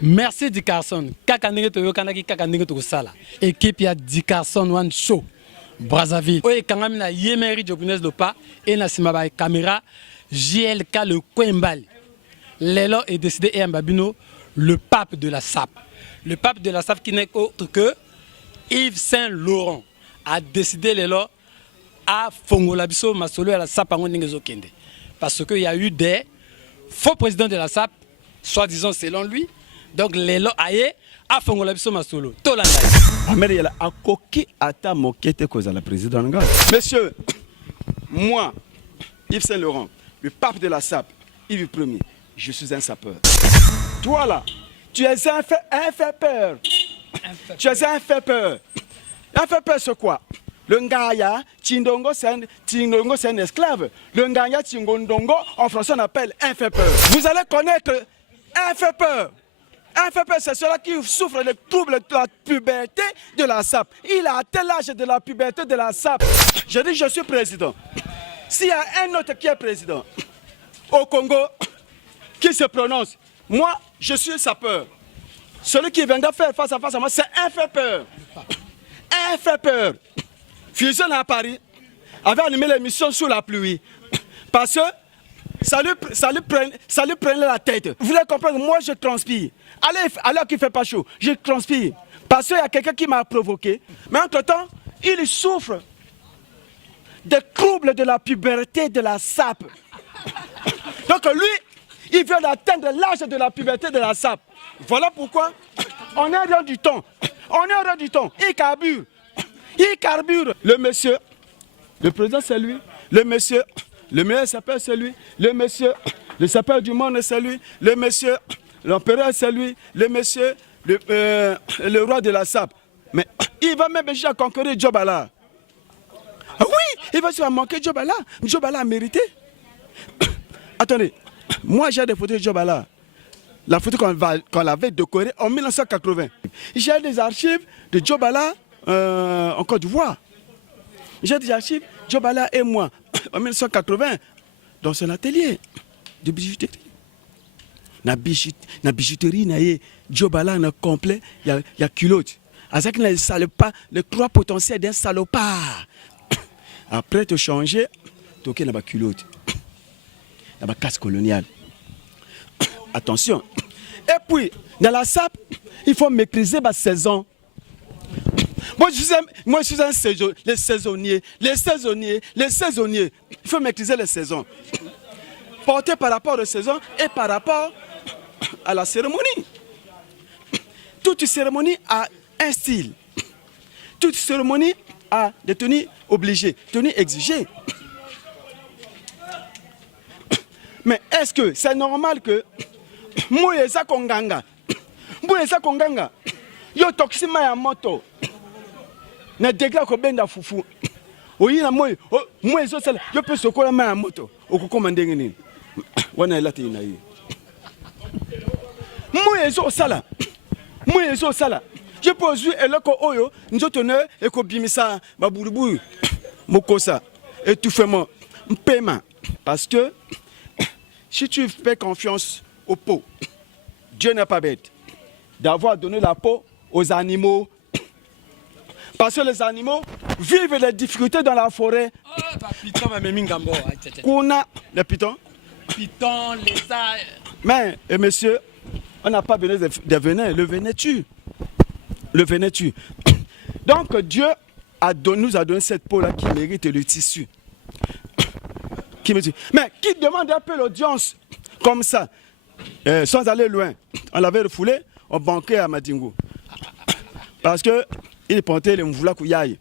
Merci Dickerson. Kaka ndenge to yokanaki kaka ndenge to sala. Équipe ya Dickerson One Show. Brazzaville. Oye kangami na Yemery Jobunez Lopa et na simaba caméra JLK le Kwembali. Lelo est décidé et Mbabino le pape de la SAP. Le pape de la SAP qui n'est autre que Yves Saint-Laurent a décidé lelo à Fongolabiso Masolo à la SAP en Ningezokende. Parce qu'il y a eu des faux présidents de la SAP, soi-disant selon lui. Donc lelo aye a Fongolabiso Masolo. Tolanda. Amérique a coqué à ta moquette cause à la présidente. Monsieur, moi, Yves Saint-Laurent, le pape de la SAP, Yves Ier, je suis un sapeur. Toi là, tu es un fait peur. Tu es un fait peur. Un fait peur c'est quoi? Le Ngaya, Tindongo c'est un esclave. Le Ngaya, Tindongo, en français on appelle un fait peur. Vous allez connaître un fait peur. Un fait peur, c'est celui qui souffre des troubles de la puberté de la SAP. Il a atteint l'âge de la puberté de la SAP. Je dis je suis président. S'il y a un autre qui est président au Congo, qui se prononce, moi je suis sapeur. Celui qui viendra faire face à moi, c'est un fait peur. Un fait peur. Fusion à Paris avait animé l'émission sous la pluie. Parce que ça lui prenait la tête. Vous voulez comprendre, moi je transpire. Alors qu'il ne fait pas chaud, je transpire. Parce qu'il y a quelqu'un qui m'a provoqué. Mais entre-temps, il souffre des troubles de la puberté de la SAP. Donc lui, il vient d'atteindre l'âge de la puberté de la SAP. Voilà pourquoi on est hors du temps. On est hors du temps. Il carbure. Il carbure. Le monsieur, le président c'est lui. Le monsieur, le meilleur sapeur c'est lui. Le monsieur, le sapeur du monde c'est lui. Le monsieur, l'empereur c'est lui. Le monsieur, le roi de la SAP. Mais il va même déjà conquérir Djobala. Ah oui, il va se faire manquer Djobala. Djobala a mérité. Attendez, moi j'ai des photos de Djobala. La photo qu'on l'avait décorée en 1980. J'ai des archives de Djobala en Côte d'Ivoire. J'ai des archives de Djobala et moi en 1980 dans son atelier de bijouterie. Na bijouterie, na Djobala na complet, il y a culotte. Avec les trois potentiels d'un salopard. Après te changer, tu as culotte. Dans la casse coloniale. Attention. Et puis, dans la SAP, il faut maîtriser ma saison. Moi, je suis un saisonnier. Les saisonniers. Il faut maîtriser les saisons. Porter par rapport aux saisons et par rapport à la cérémonie. Toute cérémonie a un style. Toute cérémonie a des tenues obligées, tenues exigées. Mais est-ce que c'est normal que Mouyeza Konganga, yo toxima ya moto, na degra ko benda fufu, oyi na moyezo sala, yo pe sokola ma ya moto, okukoma ndenge nini, wana elati ina yi. Moyezo sala, je pose eloko oyo, nzoto ne eko bimisa baburubu, mokosa, étouffement, mpema, parce que si tu fais confiance aux peaux, Dieu n'est pas bête d'avoir donné la peau aux animaux. Parce que les animaux vivent les difficultés dans la forêt. Kuna, les pitons. Pitons, les ailes. Mais, monsieur, on n'a pas besoin de venin. Le venin tue. Le venin tue. Donc, Dieu nous a donné cette peau-là qui mérite le tissu. Mais qui demande un peu l'audience comme ça, sans aller loin. On l'avait refoulé, on banquait à Madingo. Parce que il portait le Mvoula Kouyaï.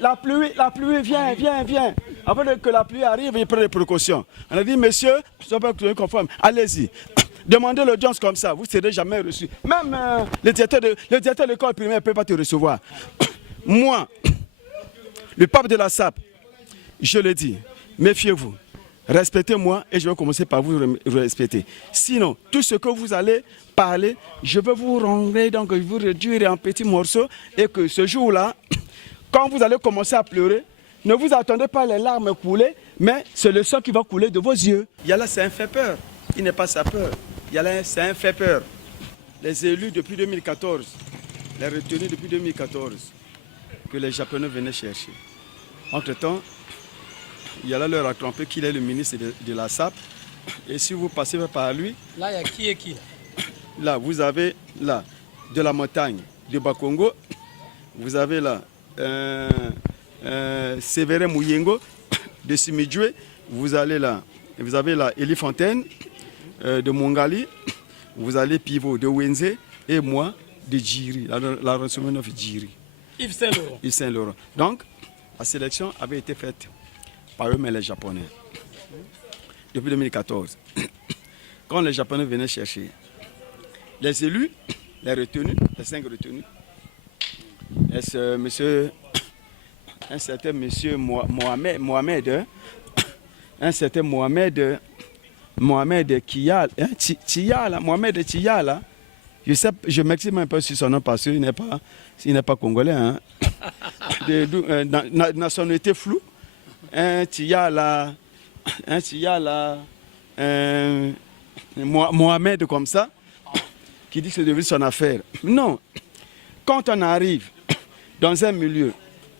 La pluie, viens. Avant que la pluie arrive, il prend des précautions. On a dit, monsieur, je ne suis pas conforme, allez-y. Demandez l'audience comme ça, vous ne serez jamais reçu. Même le directeur de l'école primaire ne peut pas te recevoir. Moi, le pape de la SAP, je le dis, méfiez-vous, respectez-moi et je vais commencer par vous respecter. Sinon, tout ce que vous allez parler, je vais vous rendre, donc vous réduire en petits morceaux et que ce jour-là, quand vous allez commencer à pleurer, ne vous attendez pas les larmes couler, mais c'est le sang qui va couler de vos yeux. Yala, c'est un fait peur. il n'est pas sapeur. C'est un fait peur. Les élus depuis 2014, les retenus depuis 2014, que les Japonais venaient chercher. Entre-temps, il y a là leur raconté qu'il est le ministre de la SAP. Et si vous passez par lui... Là, il y a qui et qui là? Là, vous avez là, de la montagne de Bakongo. Vous avez là Sévérin Mouyengo de Simidjoué. Vous avez là Elie Fontaine de Mongali. Vous avez Pivot de Wenze. Et moi de Djiri, la Rossomenoff Djiri. Yves Saint-Laurent. Yves Saint-Laurent. Donc, la sélection avait été faite par eux-mêmes les Japonais. Depuis 2014. Quand les Japonais venaient chercher les élus, les retenus, les 5 retenus, un certain monsieur Mohamed, un certain Mohamed Kiyal, Mohamed Tiyala, je m'exprime un peu sur son nom parce qu'il n'est pas congolais, hein. De nationalité floue, un Tiyala, Mohamed comme ça, qui dit que c'est devenu son affaire. Non, quand on arrive dans un milieu,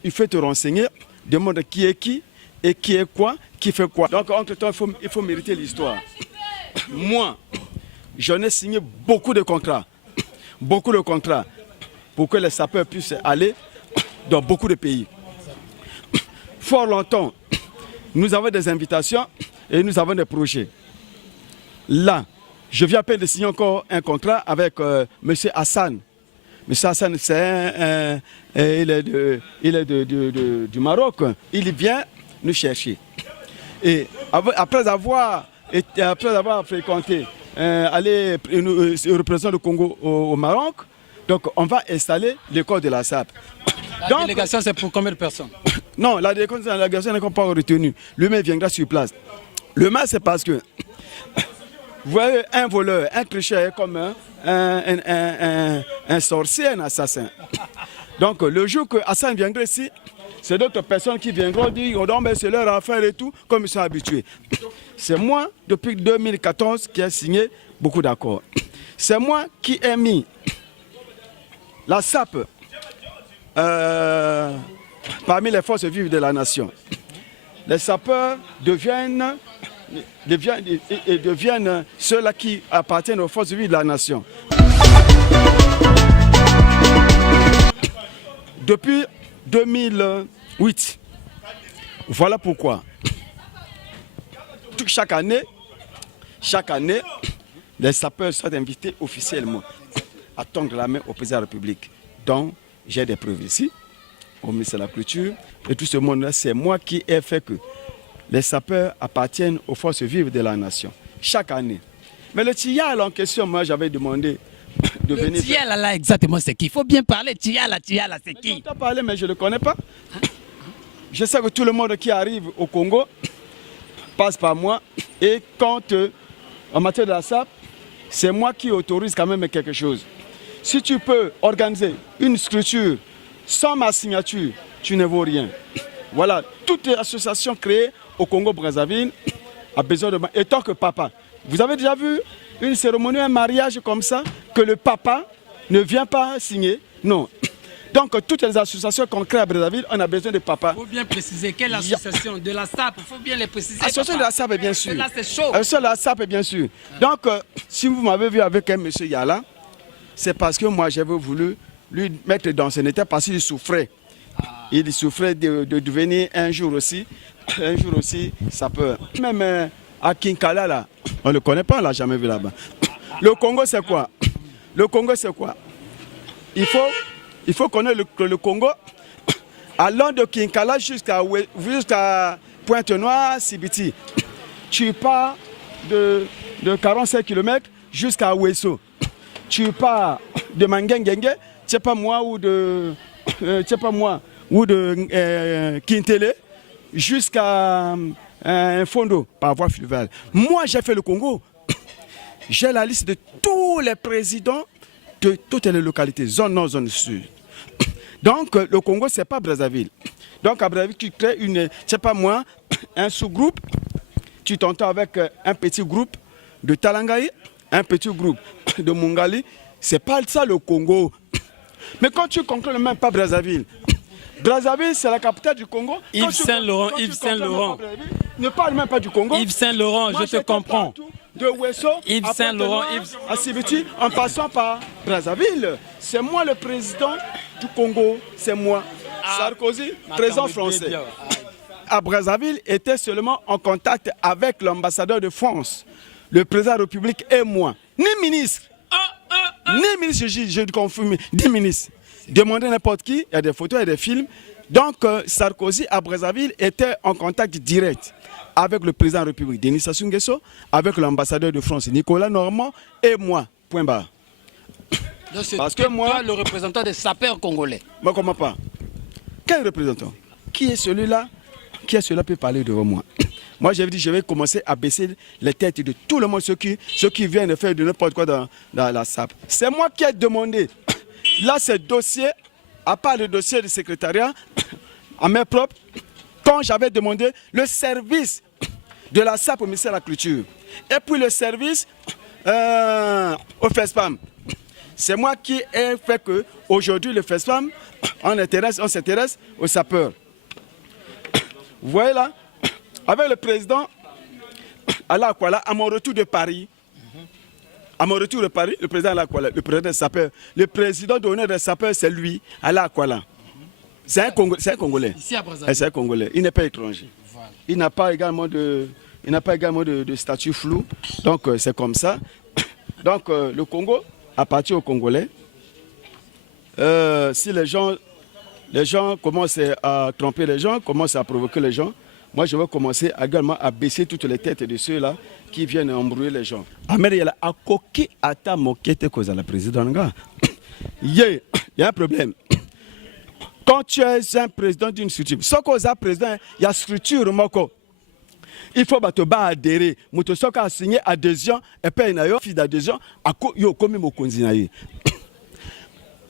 il faut te renseigner, demande qui est qui et qui est quoi, qui fait quoi. Donc entre-temps, il faut mériter l'histoire. Moi, j'en ai signé beaucoup de contrats pour que les sapeurs puissent aller dans beaucoup de pays. Fort longtemps, nous avons des invitations et nous avons des projets. Là, je viens à peine de signer encore un contrat avec M. Hassan. M. Hassan, il est du Maroc. Il vient nous chercher. Et après avoir fréquenté, aller représenter le Congo au Maroc, donc on va installer l'école de la SAP. La délégation, c'est pour combien de personnes? Non, la délégation n'est pas retenue. Lui-même viendra sur place. Le mal, c'est parce que vous voyez, un voleur, un tricheur est comme un sorcier, un assassin. Donc, le jour que Hassan viendra ici, c'est d'autres personnes qui viendront dire oh, mais c'est leur affaire et tout, comme ils sont habitués. C'est moi, depuis 2014, qui ai signé beaucoup d'accords. C'est moi qui ai mis la SAP parmi les forces vives de la nation. Les sapeurs deviennent ceux-là qui appartiennent aux forces vives de la nation. Depuis 2008, voilà pourquoi chaque année, les sapeurs sont invités officiellement à tendre la main au président de la République. Donc, j'ai des preuves ici, au ministère de la Culture, et tout ce monde-là, c'est moi qui ai fait que les sapeurs appartiennent aux forces vives de la nation, chaque année. Mais le Tiyala en question, moi j'avais demandé de venir... Le Tiyala là, exactement, c'est qui? Il faut bien parler, Tiyala, c'est qui? J'entends parler, mais je ne le connais pas. Je sais que tout le monde qui arrive au Congo passe par moi. Et quand, en matière de la SAP, c'est moi qui autorise quand même quelque chose. Si tu peux organiser une structure sans ma signature, tu ne vaux rien. Voilà, toute association créée au Congo-Brazzaville a besoin de... Et tant que papa, vous avez déjà vu une cérémonie, un mariage comme ça, que le papa ne vient pas signer? Non. Donc, toutes les associations qu'on crée à Brazzaville, on a besoin de papa. Il faut bien préciser quelle association de la SAP, il faut bien les préciser. Association de la SAP, bien sûr. Là, c'est chaud. Association de la SAP, bien sûr. Donc, si vous m'avez vu avec un monsieur Yala, c'est parce que moi, j'avais voulu lui mettre dans son état parce qu'il souffrait. Il souffrait de devenir un jour aussi, sapeur. Même à Kinkala, là, on ne le connaît pas, on ne l'a jamais vu là-bas. Le Congo, c'est quoi? Le Congo, c'est quoi? Il faut connaître le Congo, allant de Kinkala jusqu'à Pointe-Noire, Sibiti. Tu pars de 45 km jusqu'à Ouesso. Tu pars de Mangengenge, tu sais pas moi, ou de Kintele, jusqu'à Fondo, par voie fluviale. Moi, j'ai fait le Congo. J'ai la liste de tous les présidents de toutes les localités, zone nord, zone sud. Donc, le Congo, ce n'est pas Brazzaville. Donc, à Brazzaville, tu crées un sous-groupe, tu t'entends avec un petit groupe de Talangaï, un petit groupe de Mungali. C'est pas ça le Congo. Mais quand tu conclures même pas Brazzaville, Brazzaville c'est la capitale du Congo. Yves Saint-Laurent, Yves Saint-Laurent. Ne parle même pas du Congo. Yves Saint-Laurent, je te comprends. De Ouesso, Yves Saint-Laurent, à Sibiti, en passant par Brazzaville. C'est moi le président du Congo, c'est moi. Sarkozy, président français. À Brazzaville, était seulement en contact avec l'ambassadeur de France, le président de la République et moi. Ni ministre, ni ministre, je confirme, ni ministre. Demandez n'importe qui, il y a des photos, il y a des films. Donc Sarkozy à Brazzaville était en contact direct avec le président de la République, Denis Sassou Nguesso, avec l'ambassadeur de France, Nicolas Normand, et moi, point barre. Parce que moi, le représentant des sapeurs congolais. Moi, comment pas? Quel représentant? Qui est celui-là? Qui est celui-là peut parler devant moi? Moi, j'avais dit, je vais commencer à baisser les têtes de tout le monde, ceux qui viennent faire de n'importe quoi dans la SAP. C'est moi qui ai demandé. Là, c'est dossier, à part le dossier du secrétariat, à main propre, quand j'avais demandé le service de la SAP au ministère de la Culture. Et puis le service au FESPAM. C'est moi qui ai fait que aujourd'hui le FESPAM, on s'intéresse aux sapeurs. Vous voyez là, avec le président Alla Kuala, à mon retour de Paris, le président Alla Kuala, le président des sapeurs, le président d'honneur des sapeurs, c'est lui, Alla Kuala. C'est un Congolais. C'est un Congolais. Il n'est pas étranger. Voilà. Il n'a pas également de statut flou. Donc c'est comme ça. Donc le Congo appartient aux Congolais. Si les gens commencent à tromper les gens, commencent à provoquer les gens, moi je vais commencer également à baisser toutes les têtes de ceux-là qui viennent embrouiller les gens. Amérique a coqué à ta moquette cause à la présidente. Il y a un problème. Quand tu es un président d'une structure, sans cause à président, il y a structure, moko. Il faut te adhérer. Moto soka a signé adhésion et puis il y a une adhésion à yo comme mo konzinaye.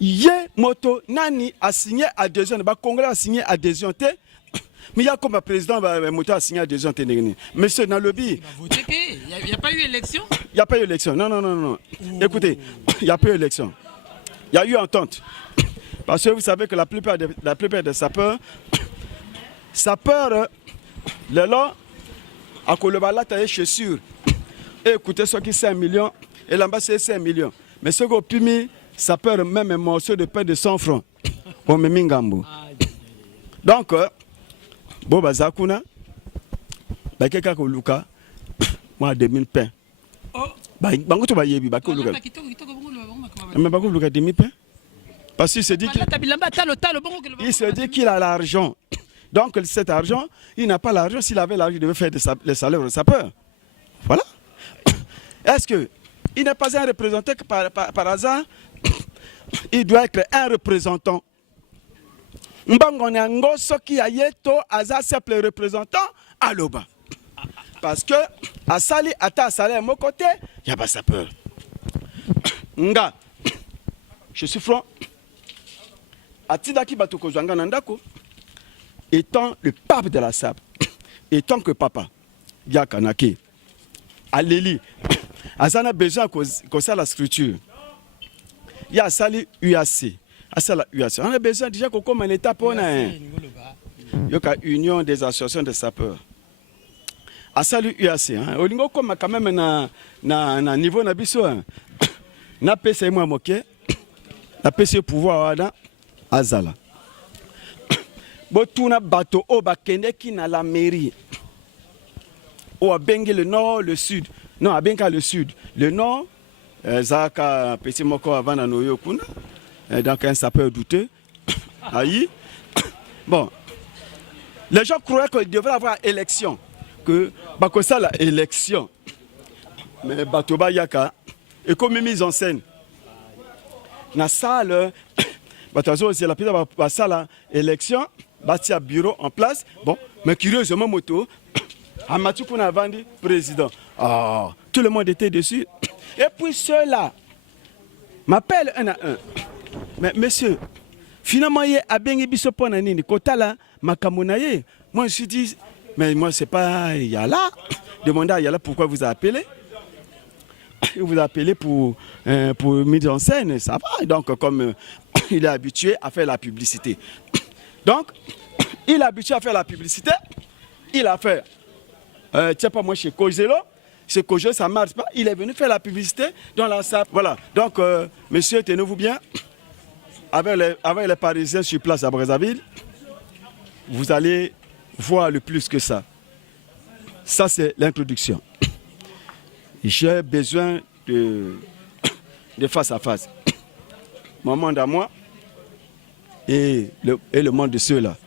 Yé moto nani a signé adhésion, ba Congolais a signé adhésion té. Mais il y a comme un président moto a signé adhésion té négni. Monsieur dans le lobby. Il n'y a pas eu élection? Il n'y a pas eu élection. Non. Écoutez, il n'y a pas eu élection. Il y a eu entente. Parce que vous savez que la plupart des sapeurs, le long, à Kolobala, tu as des chaussures. Et écoutez, ceux qui 5 millions, et l'ambassade 5 millions. Mais ceux qui ont pu mis sapeurs, même un morceau de pain de 100 francs. Pour me mingambo. Donc, Boba Zakuna, Bakeka Koluka, moi 2000 pains. Bangoto Bayebi, Bakoluka. Mais Bakoluka 2000 pains. Parce qu'il se dit qu'il a l'argent. Donc cet argent, il n'a pas l'argent. S'il avait l'argent, il devait faire les salaires de sapeurs. Voilà. Est-ce qu'il n'est pas un représentant que par hasard, il doit être un représentant. Mbangonyango soki ayeto aza simple représentant à l'Oba. Parce que à Sali, à salaire à mon côté, il n'y a pas sapeur. Nga, je suis franc. Atidaki Batoko Zwanga Nandako, étant le pape de la SAP, étant que papa, Yakanake, Aléli, Azana besoin qu'on ça la structure. Il y a Sali UAC, Asala UAC. On a besoin déjà qu'on comme un état pour un. Il y a une union des associations de sapeurs. Asali UAC, Olingo comme quand même na niveau na biso, na PC moi moqué, na PC pouvoir là. Azala. Botuna bateau au bakende qui na la mairie. Ou à Bengue le nord, le sud. Non, à Benga le sud. Le nord, Zaka petit moko avant na noyo kuna. Donc un sapeur douteux. Aïe. Bon. Les gens croyaient qu'il devrait avoir élection. Que Bakosa la élection. Mais Batoba Yaka. Et comme mise en scène. Na salle. C'est la pire élection, bâti à bureau en place. Bon, mais curieusement, moto, Amatou qu'on a vendu président. Oh, tout le monde était dessus. Et puis ceux-là m'appellent un à un. Mais monsieur, finalement, il y a bien biso ponanini. Kota là, makamonaye. Moi, je me suis dit, mais moi, c'est pas Yala. Demandez à Yala pourquoi vous avez appelé. il vous a appelé pour mise en scène, ça va. Donc, comme il est habitué à faire la publicité. Donc, il est habitué à faire la publicité. Il a fait, tu sais pas moi, chez Kojelo. Chez Kojelo, ça ne marche pas. Il est venu faire la publicité dans la salle. Voilà. Donc, monsieur, tenez-vous bien. Avec les Parisiens sur place à Brazzaville, vous allez voir le plus que ça. Ça, c'est l'introduction. J'ai besoin de face à face. Mon monde à moi et le monde de ceux-là.